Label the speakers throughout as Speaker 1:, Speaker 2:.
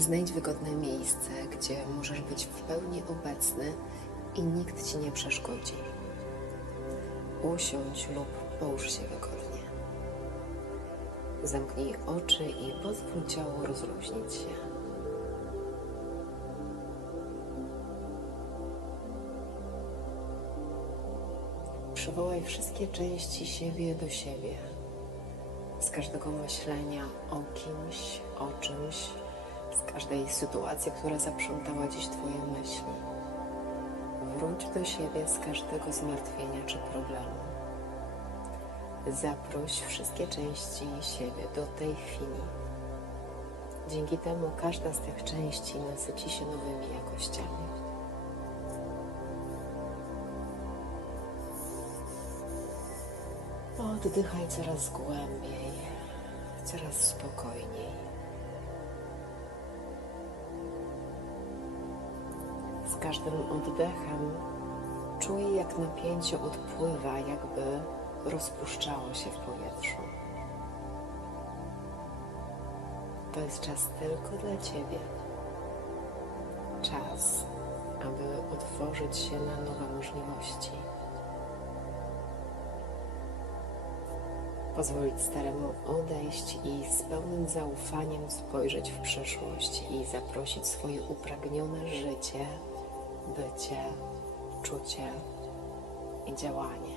Speaker 1: Znajdź wygodne miejsce, gdzie możesz być w pełni obecny i nikt ci nie przeszkodzi. Usiądź lub połóż się wygodnie. Zamknij oczy i pozwól ciału rozluźnić się. Przywołaj wszystkie części siebie do siebie. Z każdego myślenia o kimś, o czymś, z każdej sytuacji, która zaprzątała dziś Twoje myśli. Wróć do siebie z każdego zmartwienia czy problemu. Zaproś wszystkie części siebie do tej chwili. Dzięki temu każda z tych części nasyci się nowymi jakościami. Oddychaj coraz głębiej, coraz spokojniej. Każdym oddechem czuj, jak napięcie odpływa, jakby rozpuszczało się w powietrzu. To jest czas tylko dla Ciebie. Czas, aby otworzyć się na nowe możliwości. Pozwolić staremu odejść i z pełnym zaufaniem spojrzeć w przyszłość i zaprosić swoje upragnione życie, bycie, czucie i działanie.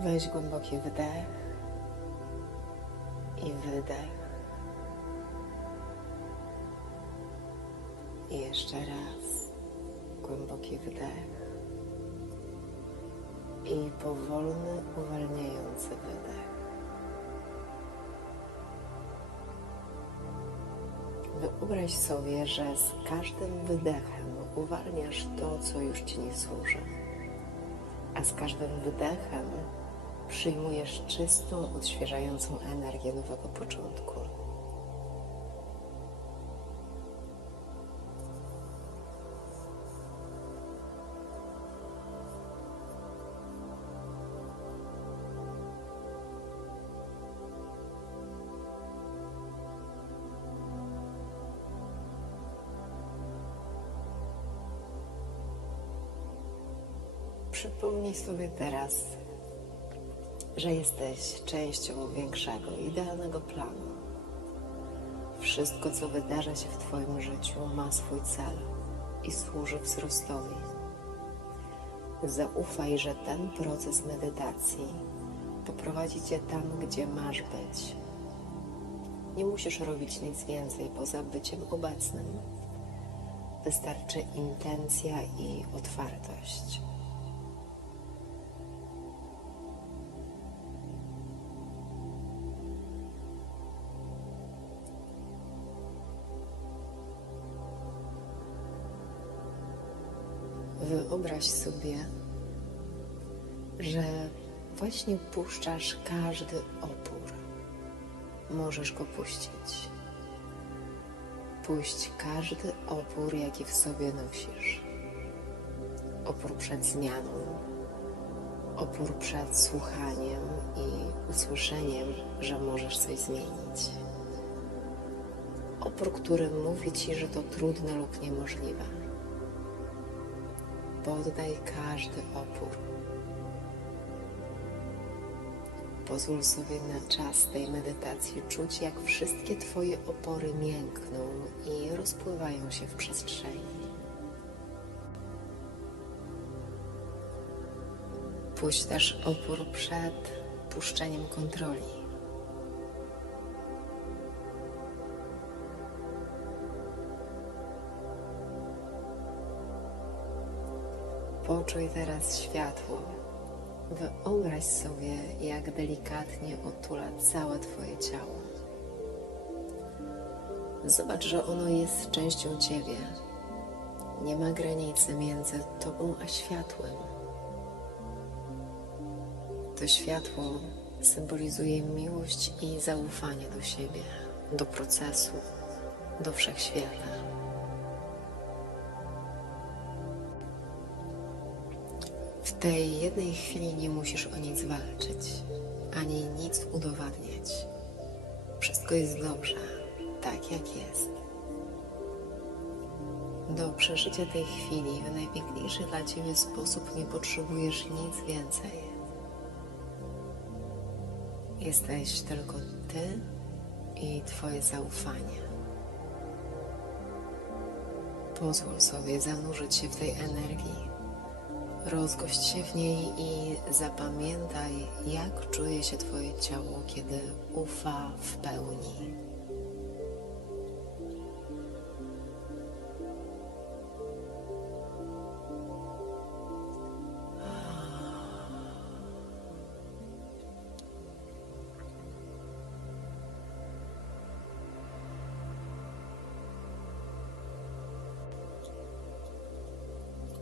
Speaker 1: Weź głęboki wdech i wydech. I jeszcze raz głęboki wdech i powolny, uwalniający wydech. Wyobraź sobie, że z każdym wydechem uwalniasz to, co już Ci nie służy, a z każdym wydechem przyjmujesz czystą, odświeżającą energię nowego początku. Przypomnij sobie teraz, że jesteś częścią większego, idealnego planu. Wszystko, co wydarza się w Twoim życiu, ma swój cel i służy wzrostowi. Zaufaj, że ten proces medytacji poprowadzi Cię tam, gdzie masz być. Nie musisz robić nic więcej poza byciem obecnym. Wystarczy intencja i otwartość. Wyobraź sobie, że właśnie puszczasz każdy opór. Możesz go puścić. Puść każdy opór, jaki w sobie nosisz. Opór przed zmianą, opór przed słuchaniem i usłyszeniem, że możesz coś zmienić. Opór, który mówi ci, że to trudne lub niemożliwe poddaj każdy opór. Pozwól sobie na czas tej medytacji czuć, jak wszystkie Twoje opory miękną i rozpływają się w przestrzeni. Puść też opór przed puszczeniem kontroli. Poczuj teraz światło. Wyobraź sobie, jak delikatnie otula całe Twoje ciało. Zobacz, że ono jest częścią Ciebie. Nie ma granicy między Tobą a światłem. To światło symbolizuje miłość i zaufanie do siebie, do procesu, do wszechświata. Tej jednej chwili nie musisz o nic walczyć, ani nic udowadniać. Wszystko jest dobrze, tak jak jest. Do przeżycia tej chwili w najpiękniejszy dla Ciebie sposób nie potrzebujesz nic więcej. Jesteś tylko Ty i Twoje zaufanie. Pozwól sobie zanurzyć się w tej energii. Rozgość się w niej i zapamiętaj, jak czuje się Twoje ciało, kiedy ufa w pełni.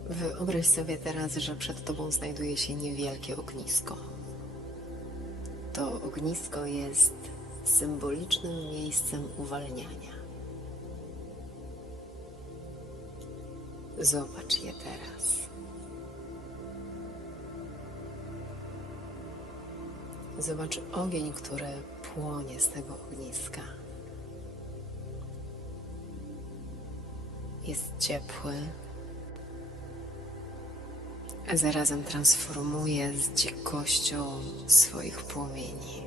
Speaker 1: Wyobraź sobie teraz, że przed Tobą znajduje się niewielkie ognisko. To ognisko jest symbolicznym miejscem uwalniania. Zobacz je teraz. Zobacz ogień, który płonie z tego ogniska. Jest ciepły, a zarazem transformuje z dzikością swoich płomieni.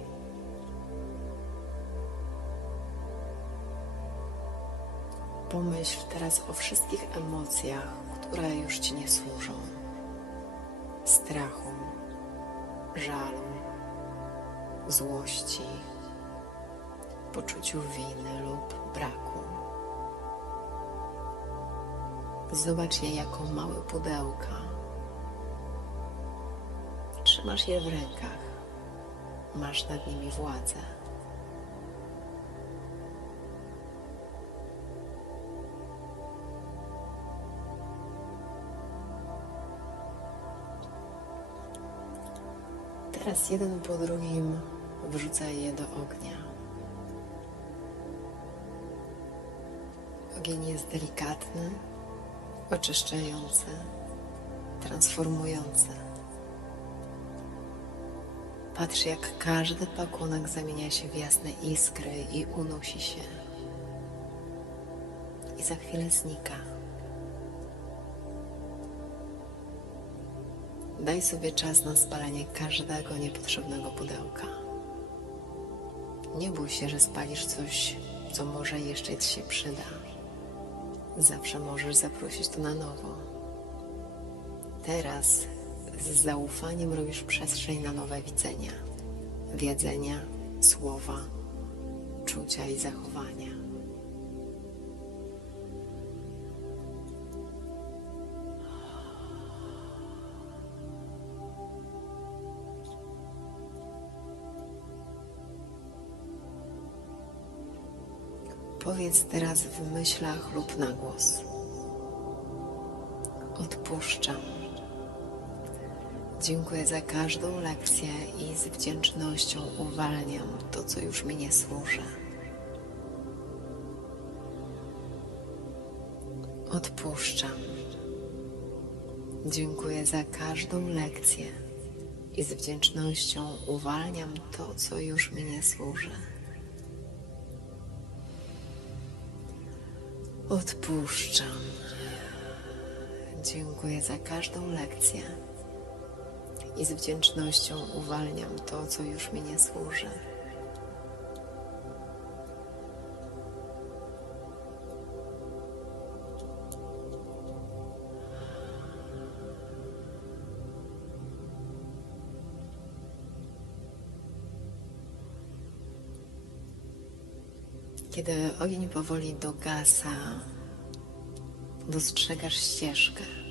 Speaker 1: Pomyśl teraz o wszystkich emocjach, które już ci nie służą: strachu, żalu, złości, poczuciu winy lub braku. Zobacz je jako małe pudełka Trzymasz je w rękach. Masz nad nimi władzę. Teraz jeden po drugim wrzucaj je do ognia. Ogień jest delikatny, oczyszczający, transformujący. Patrz, jak każdy pakunek zamienia się w jasne iskry i unosi się. I za chwilę znika. Daj sobie czas na spalenie każdego niepotrzebnego pudełka. Nie bój się, że spalisz coś, co może jeszcze Ci się przyda. Zawsze możesz zaprosić to na nowo. Teraz z zaufaniem robisz przestrzeń na nowe widzenia, wiedzenia, słowa, czucia i zachowania. Powiedz teraz w myślach lub na głos. Odpuszczam. Dziękuję za każdą lekcję i z wdzięcznością uwalniam to, co już mi nie służy. Odpuszczam. Dziękuję za każdą lekcję i z wdzięcznością uwalniam to, co już mi nie służy. Odpuszczam. Dziękuję za każdą lekcję i z wdzięcznością uwalniam to, co już mi nie służy. Kiedy ogień powoli dogasa, dostrzegasz ścieżkę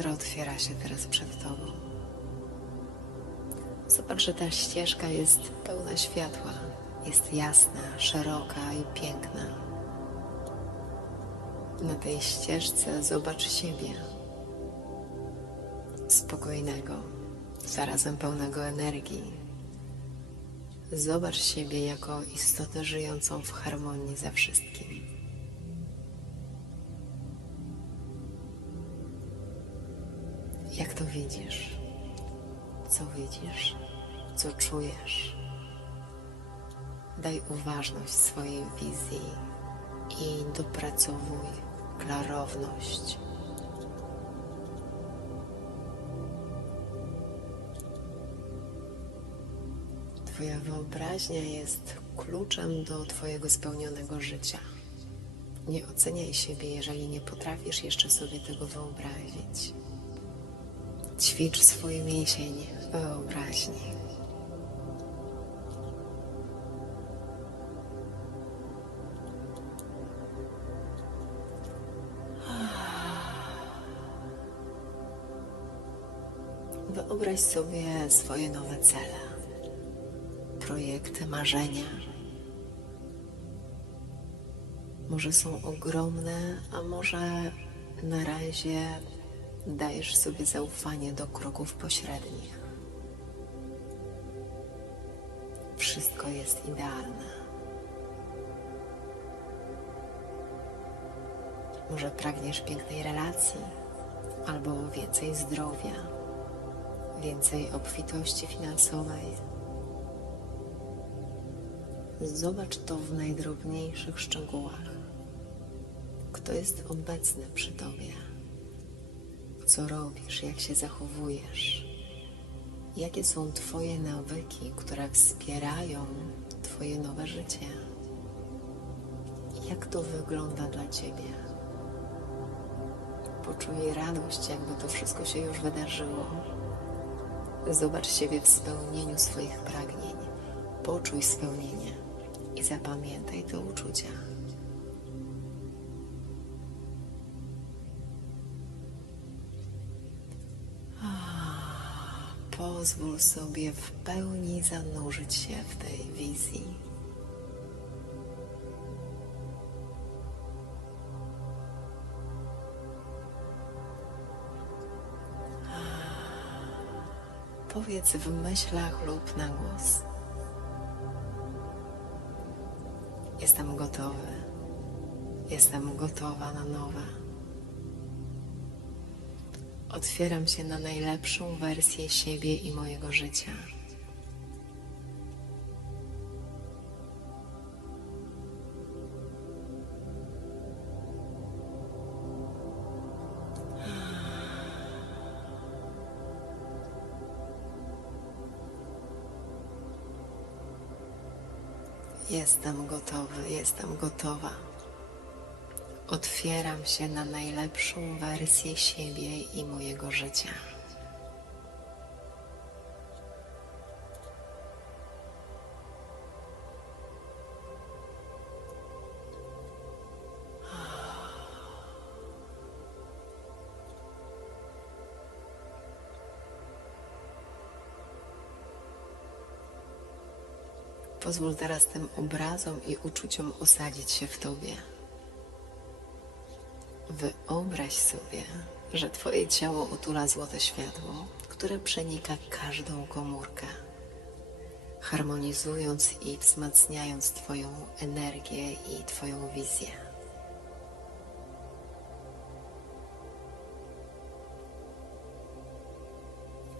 Speaker 1: która otwiera się teraz przed Tobą. Zobacz, że ta ścieżka jest pełna światła, jest jasna, szeroka i piękna. Na tej ścieżce zobacz siebie, spokojnego, zarazem pełnego energii. Zobacz siebie jako istotę żyjącą w harmonii ze wszystkim. Jak to widzisz? Co widzisz? Co czujesz? Daj uważność swojej wizji i dopracowuj klarowność. Twoja wyobraźnia jest kluczem do Twojego spełnionego życia. Nie oceniaj siebie, jeżeli nie potrafisz jeszcze sobie tego wyobrazić. Ćwicz swoje mięsienie wyobraźni. Wyobraź sobie swoje nowe cele, projekty, marzenia. Może są ogromne, a może na razie dajesz sobie zaufanie do kroków pośrednich. Wszystko jest idealne. Może pragniesz pięknej relacji albo więcej zdrowia, więcej obfitości finansowej. Zobacz to w najdrobniejszych szczegółach. Kto jest obecny przy tobie? Co robisz? Jak się zachowujesz? Jakie są Twoje nawyki, które wspierają Twoje nowe życie? Jak to wygląda dla Ciebie? Poczuj radość, jakby to wszystko się już wydarzyło. Zobacz siebie w spełnieniu swoich pragnień. Poczuj spełnienie i zapamiętaj te uczucia. Pozwól sobie w pełni zanurzyć się w tej wizji. Powiedz w myślach lub na głos. Jestem gotowy. Jestem gotowa na nowe. Otwieram się na najlepszą wersję siebie i mojego życia. Jestem gotowy, jestem gotowa. Otwieram się na najlepszą wersję siebie i mojego życia. Pozwól teraz tym obrazom i uczuciom osadzić się w tobie. Wyobraź sobie, że Twoje ciało otula złote światło, które przenika każdą komórkę, harmonizując i wzmacniając Twoją energię i Twoją wizję.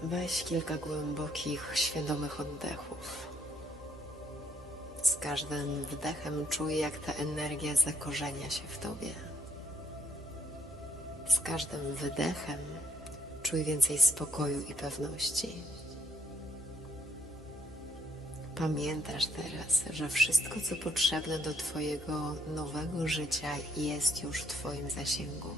Speaker 1: Weź kilka głębokich, świadomych oddechów. Z każdym wdechem czuj, jak ta energia zakorzenia się w Tobie. Z każdym wydechem czuj więcej spokoju i pewności. Pamiętasz teraz, że wszystko, co potrzebne do Twojego nowego życia, jest już w Twoim zasięgu.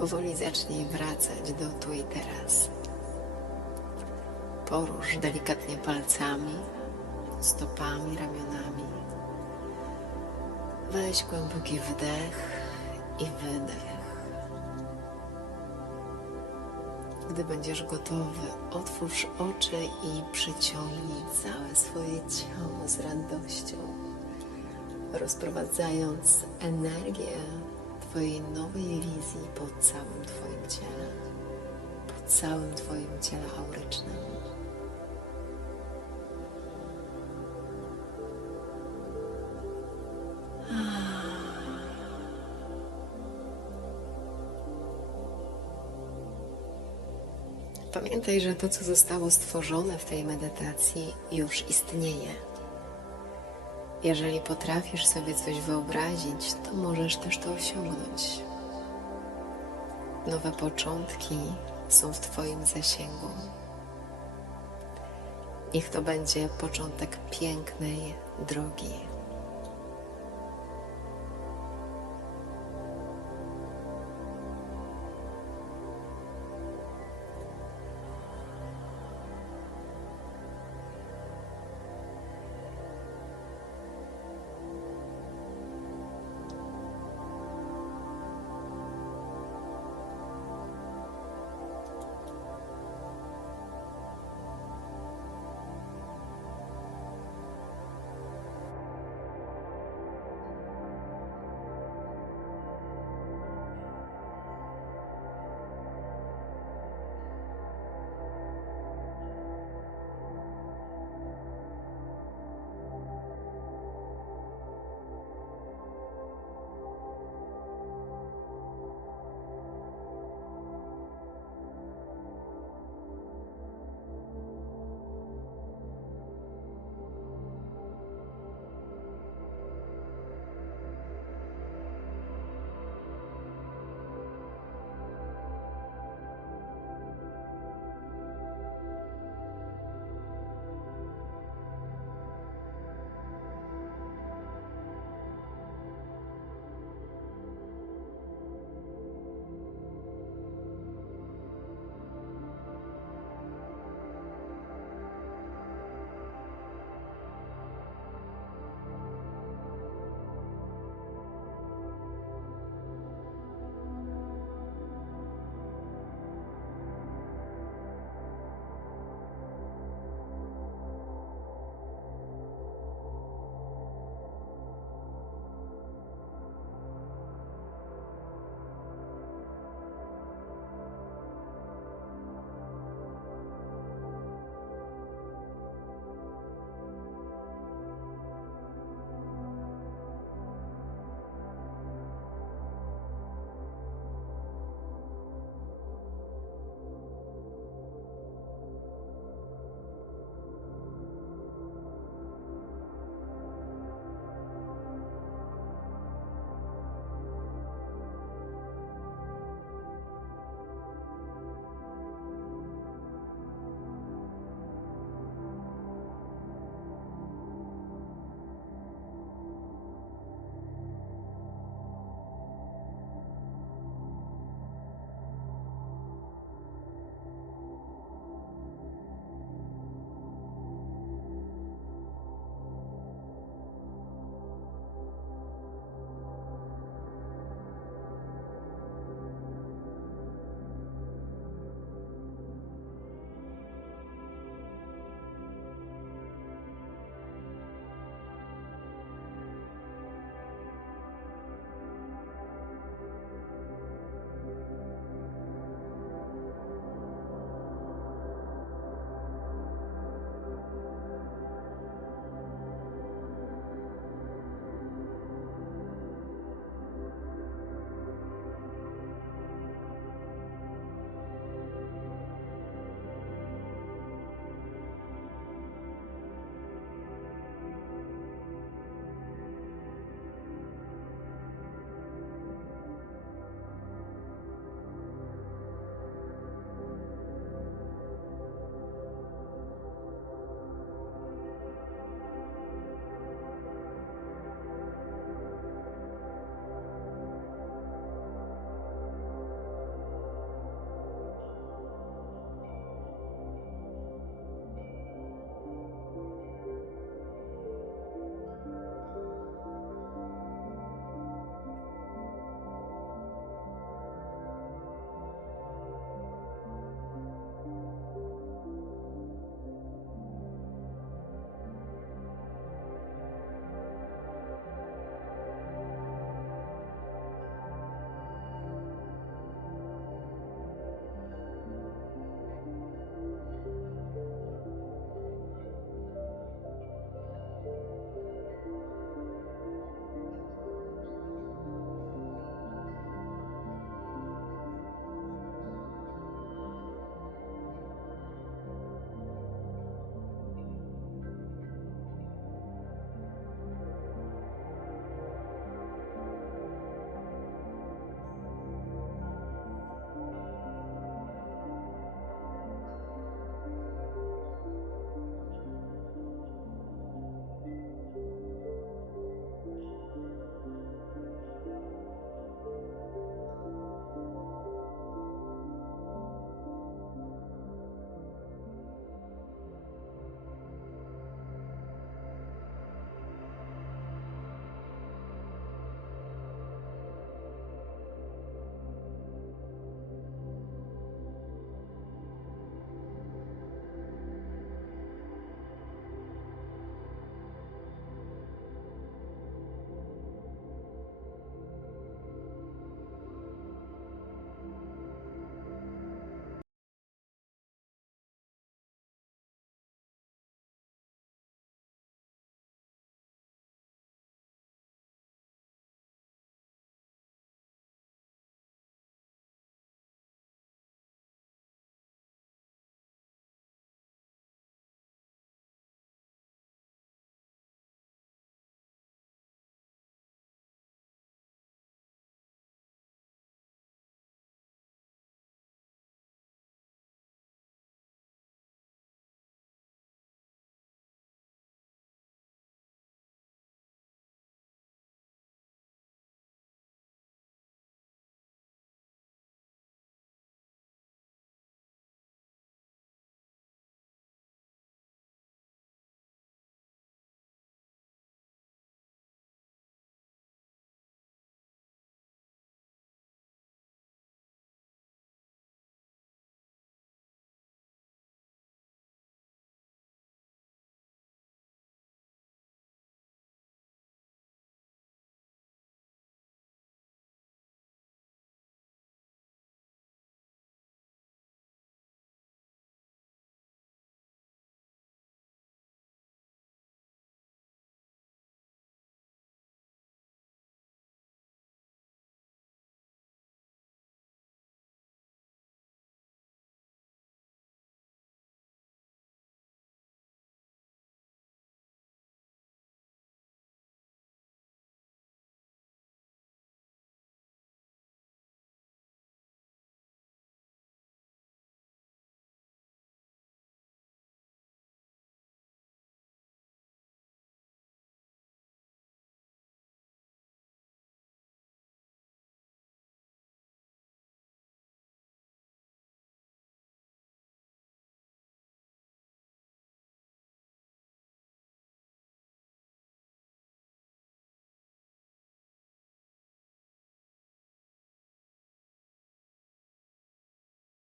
Speaker 1: Powoli zacznij wracać do tu i teraz. Porusz delikatnie palcami, stopami, ramionami. Weź głęboki wdech i wydech. Gdy będziesz gotowy, otwórz oczy i przyciągnij całe swoje ciało z radością, rozprowadzając energię Twojej nowej wizji po całym Twoim ciele, po całym Twoim ciele aurycznym. Pamiętaj, że to, co zostało stworzone w tej medytacji, już istnieje. Jeżeli potrafisz sobie coś wyobrazić, to możesz też to osiągnąć. Nowe początki są w Twoim zasięgu. Niech to będzie początek pięknej drogi.